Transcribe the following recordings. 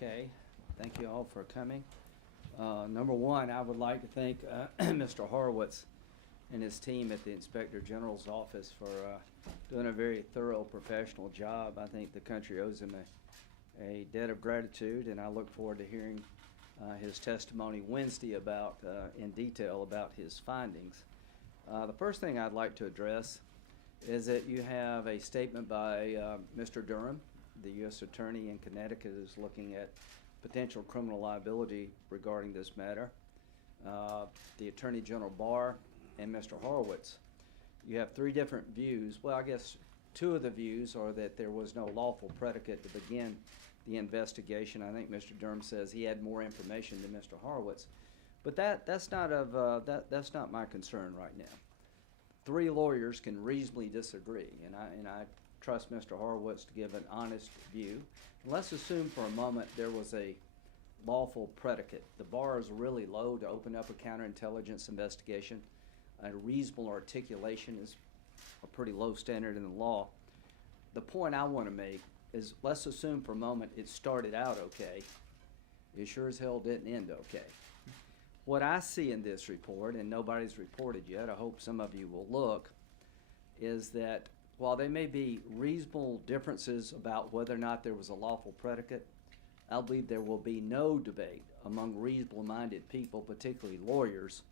Okay, thank you all for coming. Number one, I would like to thank Mr. Horowitz and his team at the Inspector General's office for doing a very thorough professional job. I think the country owes him a debt of gratitude, and I look forward to hearing his testimony Wednesday about, in detail about his findings. The first thing I'd like to address is that you have a statement by Mr. Durham, the U.S. Attorney in Connecticut, is looking at potential criminal liability regarding this matter. The Attorney General Barr and Mr. Horowitz. You have three different views. Well, I guess two of the views are that there was no lawful predicate to begin the investigation. I think Mr. Durham says he had more information than Mr. Horowitz. But that's not my concern right now. Three lawyers can reasonably disagree, and I trust Mr. Horowitz to give an honest view. And let's assume for a moment there was a lawful predicate. The bar is really low to open up a counterintelligence investigation. A reasonable articulation is a pretty low standard in the law. The point I want to make is, let's assume for a moment it started out okay. It sure as hell didn't end okay. What I see in this report, and nobody's reported yet, I hope some of you will look, is that while there may be reasonable differences about whether or not there was a lawful predicate, I believe there will be no debate among reasonable-minded people, particularly lawyers,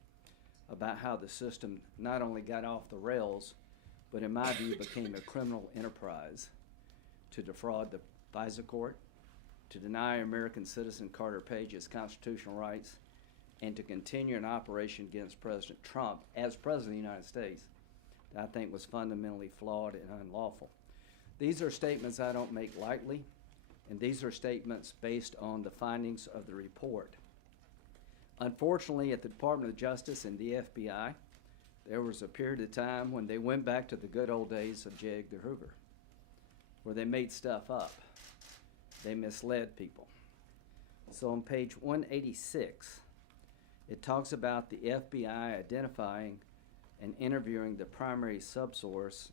about how the system not only got off the rails, but in my view became a criminal enterprise to defraud the FISA court, to deny American citizen Carter Page his constitutional rights, and to continue an operation against President Trump as President of the United States that I think was fundamentally flawed and unlawful. These are statements I don't make lightly, and these are statements based on the findings of the report. Unfortunately, at the Department of Justice and the FBI, there was a period of time when they went back to the good old days of J. Edgar Hoover, where they made stuff up. They misled people. So on page 186, it talks about the FBI identifying and interviewing the primary subsource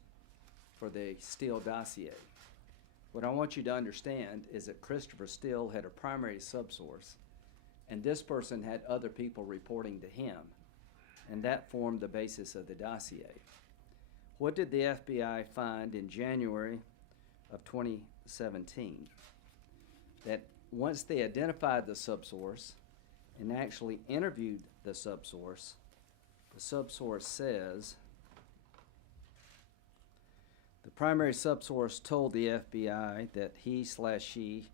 for the Steele dossier. What I want you to understand is that Christopher Steele had a primary subsource, and this person had other people reporting to him, and that formed the basis of the dossier. What did the FBI find in January of 2017? That once they identified the subsource and actually interviewed the subsource says, the primary subsource told the FBI that he/she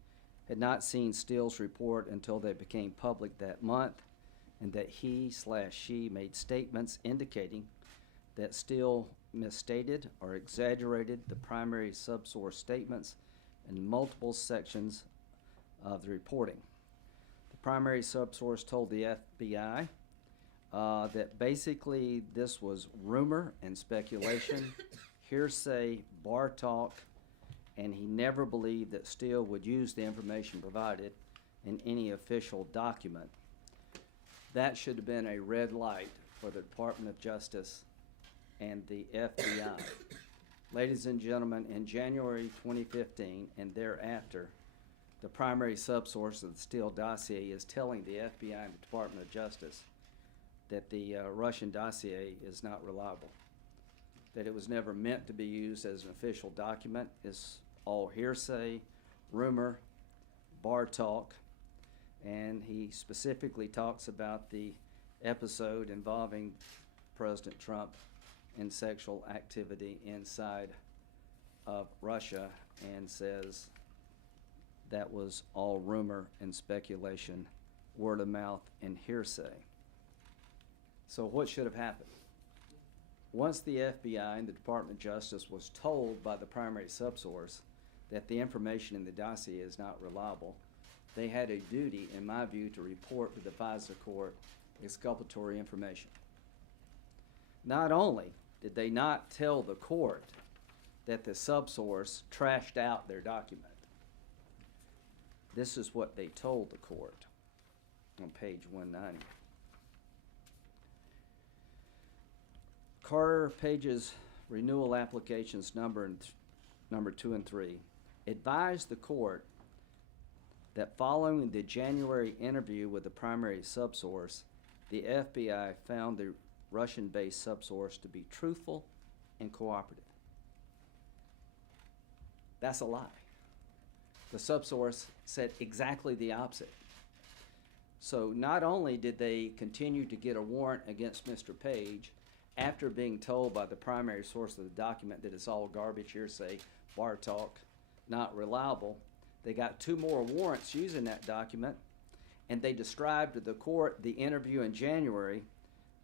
had not seen Steele's report until they became public that month, and that he/she made statements indicating that Steele misstated or exaggerated the primary subsource statements in multiple sections of the reporting. The primary subsource told the FBI that basically this was rumor and speculation, hearsay, bar talk, and he never believed that Steele would use the information provided in any official document. That should have been a red light for the Department of Justice and the FBI. Ladies and gentlemen, in January 2015 and thereafter, the primary subsource of the Steele dossier is telling the FBI and the Department of Justice that the Russian dossier is not reliable, that it was never meant to be used as an official document. It's all hearsay, rumor, bar talk, and he specifically talks about the episode involving President Trump in sexual activity inside of Russia, and says that was all rumor and speculation, word of mouth, and hearsay. So what should have happened? Once the FBI and the Department of Justice was told by the primary subsource that the information in the dossier is not reliable, they had a duty, in my view, to report to the FISA court exculpatory information. Not only did they not tell the court that the subsource trashed out their document, this is what they told the court on page 190. Carter Page's renewal applications number 2 and 3 advised the court that following the January interview with the primary subsource, the FBI found the Russian-based subsource to be truthful and cooperative. That's a lie. The subsource said exactly the opposite. So not only did they continue to get a warrant against Mr. Page after being told by the primary source of the document that it's all garbage, hearsay, bar talk, not reliable, they got 2 more warrants using that document, and they described to the court the interview in January,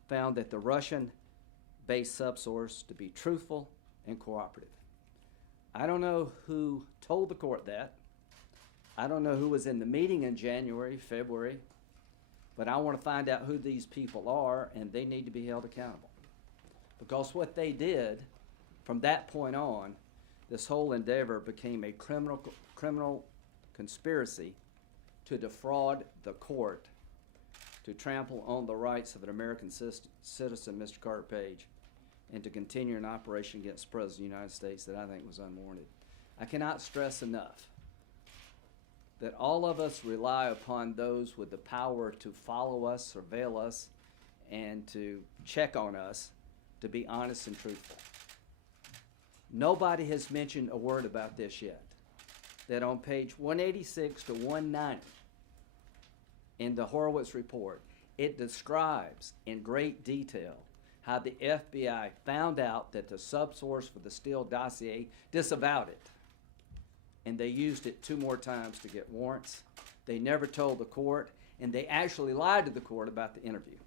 found that the Russian-based subsource to be truthful and cooperative. I don't know who told the court that. I don't know who was in the meeting in January, February, but I want to find out who these people are, and they need to be held accountable. Because what they did, from that point on, this whole endeavor became a criminal conspiracy to defraud the court, to trample on the rights of an American citizen, Mr. Carter Page, and to continue an operation against the President of the United States that I think was unwarranted. I cannot stress enough that all of us rely upon those with the power to follow us, surveil us, and to check on us to be honest and truthful. Nobody has mentioned a word about this yet. That on page 186 to 190 in the Horowitz report, it describes in great detail how the FBI found out that the subsource for the Steele dossier disavowed it. And they used it 2 more times to get warrants. They never told the court, and they actually lied to the court about the interview.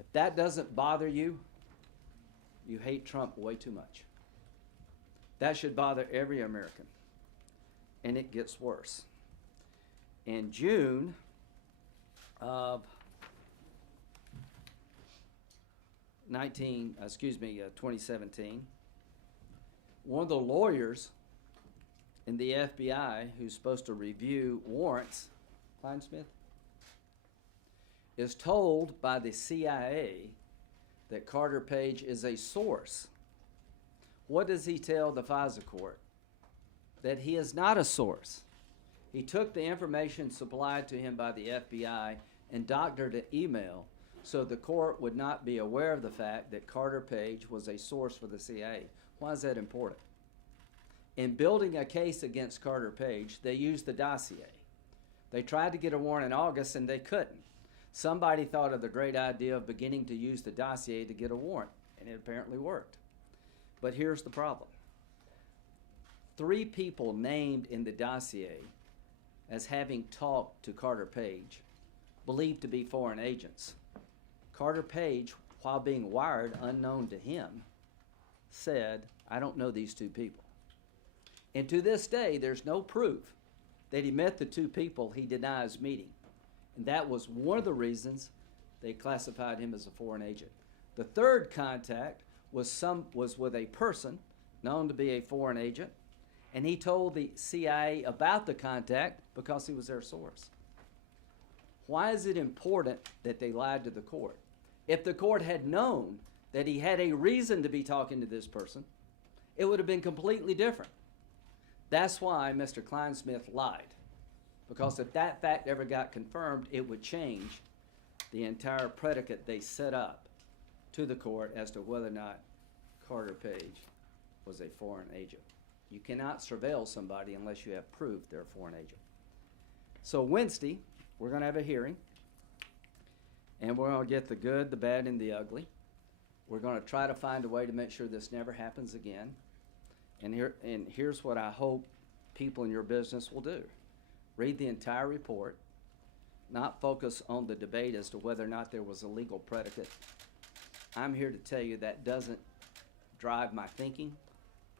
If that doesn't bother you, you hate Trump way too much. That should bother every American. And it gets worse. In June of 2017, one of the lawyers in the FBI who's supposed to review warrants, Kleinsmith, is told by the CIA that Carter Page is a source. What does he tell the FISA court? That he is not a source. He took the information supplied to him by the FBI and doctored an email so the court would not be aware of the fact that Carter Page was a source for the CIA. Why is that important? In building a case against Carter Page, they used the dossier. They tried to get a warrant in August and they couldn't. Somebody thought of the great idea of beginning to use the dossier to get a warrant, and it apparently worked. But here's the problem. 3 people named in the dossier as having talked to Carter Page, believed to be foreign agents. Carter Page, while being wired unknown to him, said, I don't know these 2 people. And to this day, there's no proof that he met the 2 people he denies meeting. And that was one of the reasons they classified him as a foreign agent. The 3rd contact was with a person known to be a foreign agent, and he told the CIA about the contact because he was their source. Why is it important that they lied to the court? If the court had known that he had a reason to be talking to this person, it would have been completely different. That's why Mr. Kleinsmith lied. Because if that fact ever got confirmed, it would change the entire predicate they set up to the court as to whether or not Carter Page was a foreign agent. You cannot surveil somebody unless you have proof they're a foreign agent. So Wednesday, we're going to have a hearing, and we're going to get the good, the bad, and the ugly. We're going to try to find a way to make sure this never happens again. And here's what I hope people in your business will do. Read the entire report, not focus on the debate as to whether or not there was a legal predicate. I'm here to tell you that doesn't drive my thinking.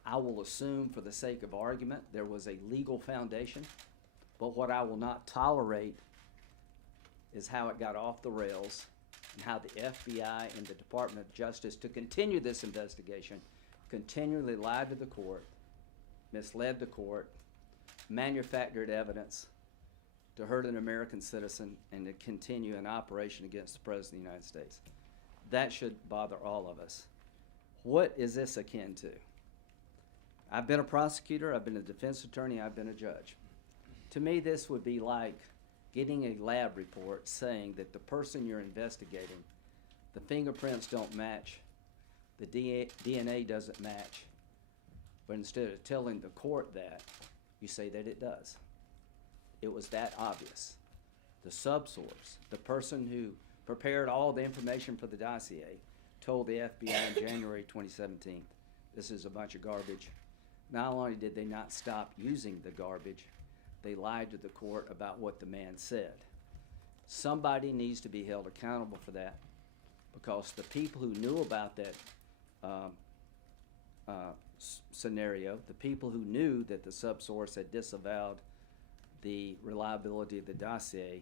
I will assume for the sake of argument there was a legal foundation, but what I will not tolerate is how it got off the rails and how the FBI and the Department of Justice, to continue this investigation, continually lied to the court, misled the court, manufactured evidence to hurt an American citizen and to continue an operation against the President of the United States. That should bother all of us. What is this akin to? I've been a prosecutor, I've been a defense attorney, I've been a judge. To me, this would be like getting a lab report saying that the person you're investigating, the fingerprints don't match, the DNA doesn't match, but instead of telling the court that, you say that it does. It was that obvious. The subsource, the person who prepared all the information for the dossier, told the FBI in January 2017, this is a bunch of garbage. Not only did they not stop using the garbage, they lied to the court about what the man said. Somebody needs to be held accountable for that, because the people who knew about that scenario, the people who knew that the subsource had disavowed the reliability of the dossier,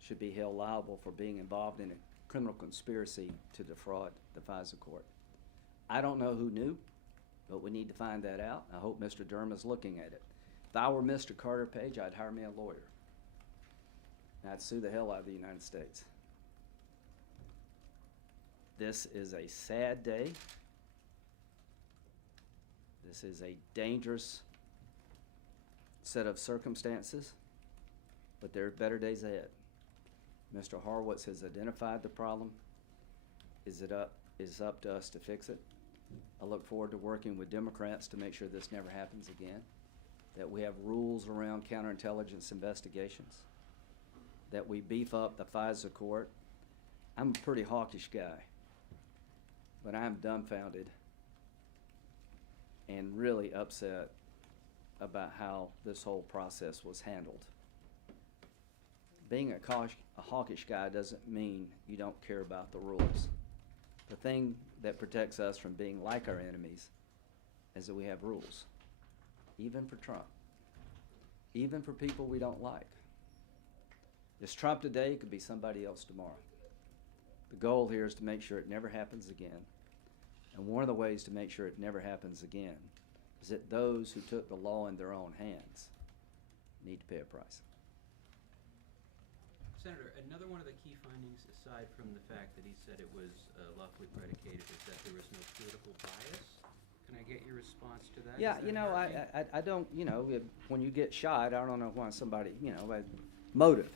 should be held liable for being involved in a criminal conspiracy to defraud the FISA court. I don't know who knew, but we need to find that out. I hope Mr. Durham is looking at it. If I were Mr. Carter Page, I'd hire me a lawyer. And I'd sue the hell out of the United States. This is a sad day. This is a dangerous set of circumstances, but there are better days ahead. Mr. Horowitz has identified the problem. It is up to us to fix it. I look forward to working with Democrats to make sure this never happens again, that we have rules around counterintelligence investigations, that we beef up the FISA court. I'm a pretty hawkish guy, but I'm dumbfounded and really upset about how this whole process was handled. Being a hawkish guy doesn't mean you don't care about the rules. The thing that protects us from being like our enemies is that we have rules, even for Trump, even for people we don't like. It's Trump today, it could be somebody else tomorrow. The goal here is to make sure it never happens again. And one of the ways to make sure it never happens again is that those who took the law in their own hands need to pay a price. Senator, another one of the key findings, aside from the fact that he said it was lawfully predicated, is that there was no political bias. Can I get your response to that? Yeah, Is that you know, accurate? I don't, you know, when you get shot, I don't know why somebody, you know, motive.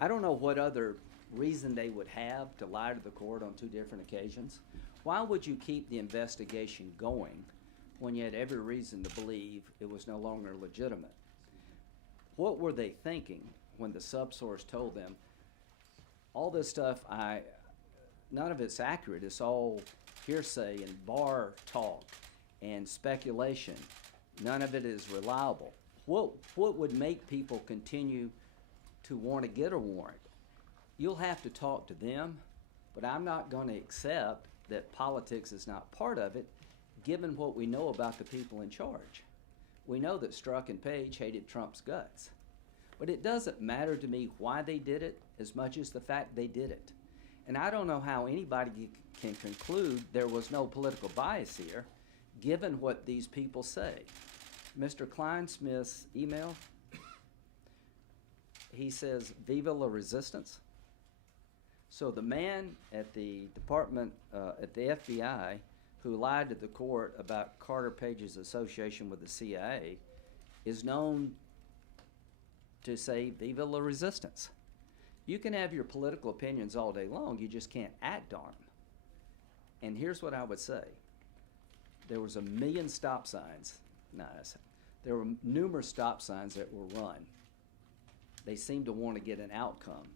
I don't know what other reason they would have to lie to the court on 2 different occasions. Why would you keep the investigation going when you had every reason to believe it was no longer legitimate? What were they thinking when the subsource told them, all this stuff, none of it's accurate, it's all hearsay and bar talk and speculation. None of it is reliable. What would make people continue to want to get a warrant? You'll have to talk to them, but I'm not going to accept that politics is not part of it, given what we know about the people in charge. We know that Strzok and Page hated Trump's guts. But it doesn't matter to me why they did it as much as the fact they did it. And I don't know how anybody can conclude there was no political bias here, given what these people say. Mr. Kleinsmith's email, he says, "Viva la resistance." So the man at the department, at the FBI, who lied to the court about Carter Page's association with the CIA, is known to say "Viva la resistance." You can have your political opinions all day long, you just can't act on them. And here's what I would say. There was 1 million stop signs. There were numerous stop signs that were run. They seemed to want to get an outcome.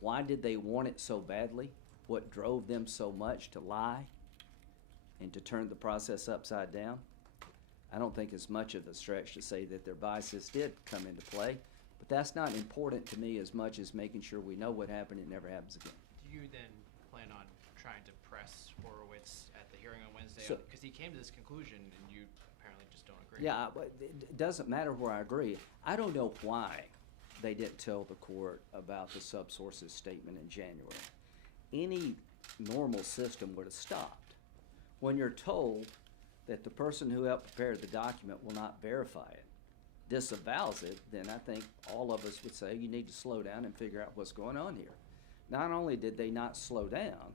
Why did they want it so badly? What drove them so much to lie and to turn the process upside down? I don't think it's much of a stretch to say that their biases did come into play, but that's not important to me as much as making sure we know what happened and it never happens again. Do you then plan on trying to press Horowitz at the hearing on Wednesday? So- Because he came to this conclusion and you apparently just don't agree. Yeah, but it doesn't matter where I agree. I don't know why they didn't tell the court about the subsource's statement in January. Any normal system would have stopped. When you're told that the person who helped prepare the document will not verify it, disavows it, then I think all of us would say you need to slow down and figure out what's going on here. Not only did they not slow down,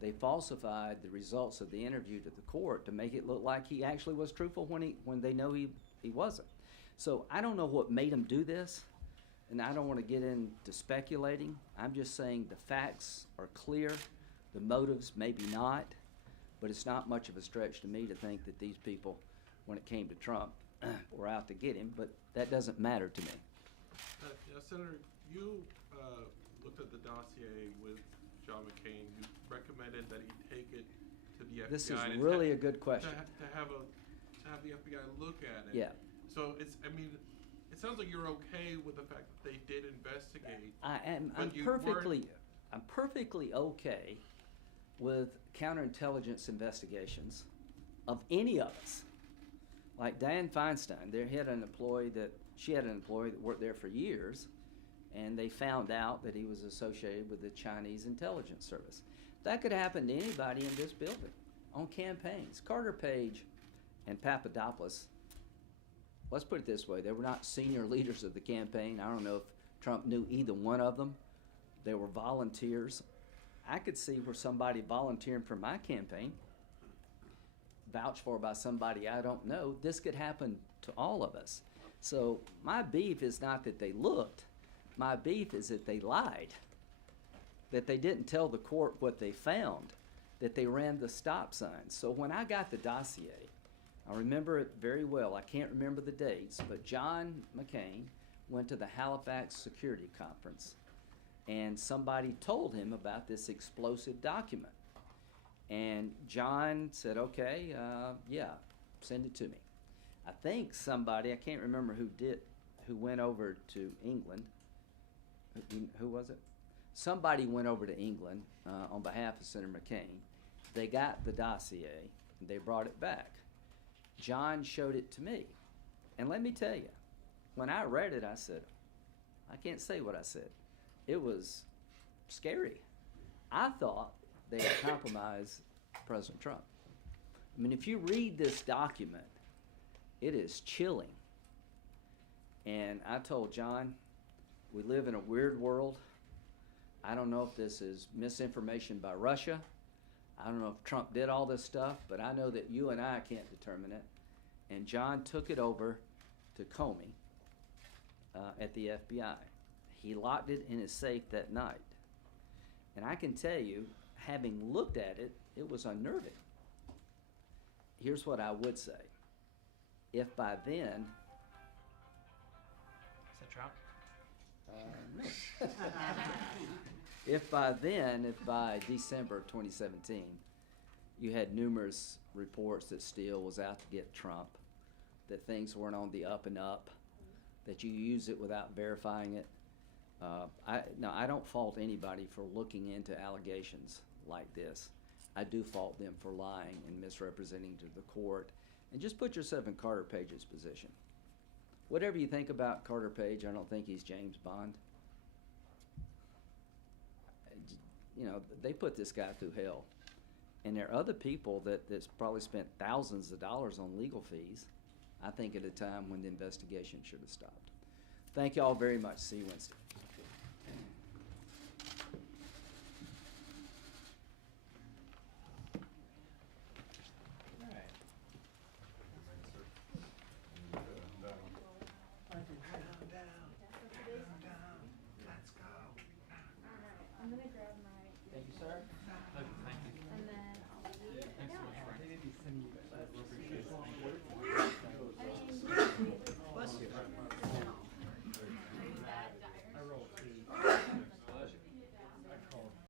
they falsified the results of the interview to the court to make it look like he actually was truthful when they know he wasn't. So I don't know what made them do this, and I don't want to get into speculating. I'm just saying the facts are clear, the motives maybe not, but it's not much of a stretch to me to think that these people, when it came to Trump, were out to get him, but that doesn't matter to me. Senator, you looked at the dossier with John McCain. You recommended that he take it to the FBI. This is really a good question. To have the FBI look at it. Yeah. So it sounds like you're okay with the fact that they did investigate. I'm but you perfectly okay with counterintelligence investigations of any of us. Like Dianne Feinstein, she had an employee that worked there for years, and they found out that he was associated with the Chinese intelligence service. That could happen to anybody in this building on campaigns. Carter Page and Papadopoulos, let's put it this way, they were not senior leaders of the campaign. I don't know if Trump knew either one of them. They were volunteers. I could see where somebody volunteering for my campaign, vouched for by somebody I don't know, this could happen to all of us. So my beef is not that they looked. My beef is that they lied, that they didn't tell the court what they found, that they ran the stop signs. So when I got the dossier, I remember it very well. I can't remember the dates, but John McCain went to the Halifax Security Conference, and somebody told him about this explosive document. And John said, okay, yeah, send it to me. I think somebody, I can't remember who went over to England. Who was it? Somebody went over to England on behalf of Senator McCain. They got the dossier, and they brought it back. John showed it to me. And let me tell you, when I read it, I said, I can't say what I said. It was scary. I thought they had compromised President Trump. I mean, if you read this document, it is chilling. And I told John, we live in a weird world. I don't know if this is misinformation by Russia. I don't know if Trump did all this stuff, but I know that you and I can't determine it. And John took it over to Comey at the FBI. He locked it in his safe that night. And I can tell you, having looked at it, it was unnerving. Here's what I would say. If by then... Is that Trump? No. If by December 2017, you had numerous reports that Steele was out to get Trump, that things weren't on the up and up, that you use it without verifying it, I don't fault anybody for looking into allegations like this. I do fault them for lying and misrepresenting to the court. And just put yourself in Carter Page's position. Whatever you think about Carter Page, I don't think he's James Bond. You know, they put this guy through hell. And there are other people that's probably spent thousands of dollars on legal fees, I think at a time when the investigation should have stopped. Thank you all very much. See you Wednesday.